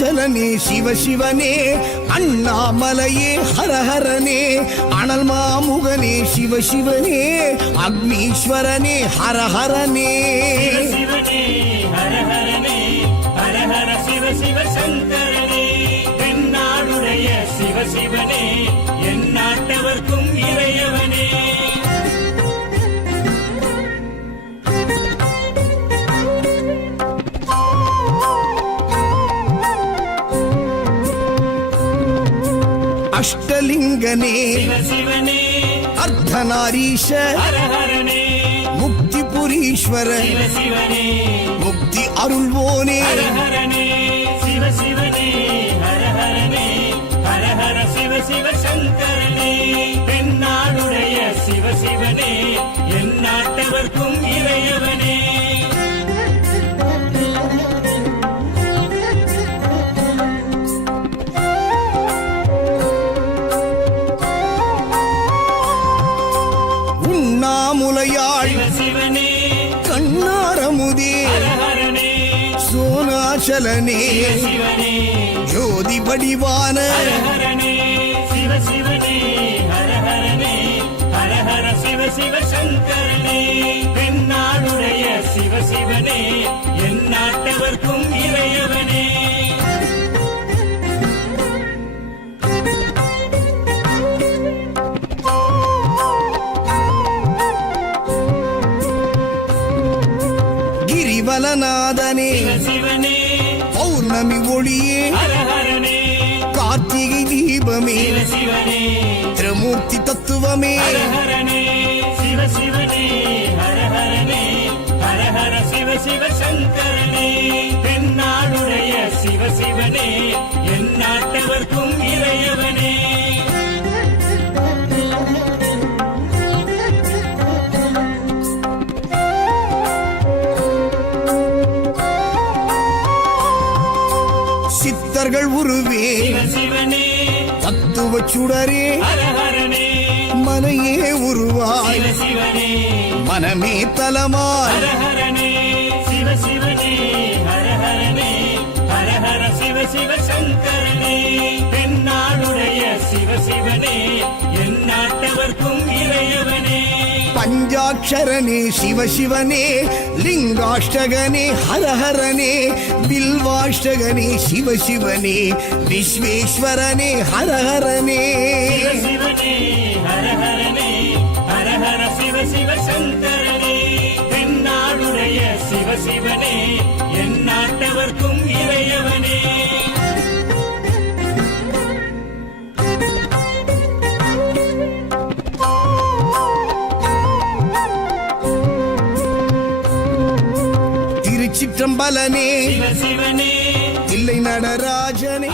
அருணாச்சலனே சிவசிவனே அண்ணாமலையே ஹரஹரனே அனல் மாமுகனே சிவசிவனே அக்னீஸ்வரனே ஹரஹரனே சிவனே ஹரஹரனே ஹரஹர சிவ சிவ சங்கரனே தென்னாடுடைய சிவசிவனே என் நாட்டவர்க்கும் இறையவனே அஷ்டலிங்கனே சிவசிவனே அர்த்தநாரீஷ ஹரஹரனே முக்திபுரீஸ்வர சிவசிவனே முக்தி அருள்வோனே ஹரஹரனே சிவசிவனே ஹரஹரனே ஹரஹர சிவ சிவ சங்கரனே தென்னாடுடைய சிவசிவனே என் நாட்டவர்க்கும் இறையவனே உண்ணாமுலையாள் சிவசிவனே கண்ணாரமுதே ஹரஹரனே சோனாச்சலனே சிவசிவனே ஜோதி வடிவான ஹரஹரனே சிவசிவனே ஹரஹரனே ஹரஹர சிவ சிவ சங்கரனே தென்னாடுடைய சிவசிவனே என் நாட்டவர்க்கும் இறையவனே கிரிவலநாதனே சிவசிவனே பௌர்ணமி ஒளியே ஹரஹரனே கார்த்திகை தீபமே சிவசிவனே திரிமூர்த்தி தத்துவமே ஹரஹரனே சிவசிவனே ஹரஹரனே ஹரஹர சிவ சிவ சங்கரனே தென்னாடுடைய சிவசிவனே என் நாட்டவர்க்கும் இறையவனே சித்தர்கள் உருவே சிவசிவனே தத்துவ சுடரே ஹரஹரனே மனையே உருவாய் சிவசிவனே மனமே தலமாய் ஹரஹரனே சிவசிவனே ஹரஹரனே ஹரஹர சிவ சிவ சங்கரனே தென்னாடுடைய சிவசிவனே என் நாட்டவர்க்கும் இறையவனே பஞ்சாட்சரனே சிவசிவனே லிங்காஷ்டகனே ஹரஹரனே பில்வாஷ்டகனே சிவசிவனே விஸ்வேஸ்வரனே ஹரஹரனே சிவசிவனே ஹரஹரனே ஹரஹர சிவ சிவ சங்கரனே தென்னாடுடைய சிவசிவனே என் நாட்டவர்க்கும் இறையவனே திருச்சிற்றம்பலனே சிவசிவனே தில்லை நடராஜனே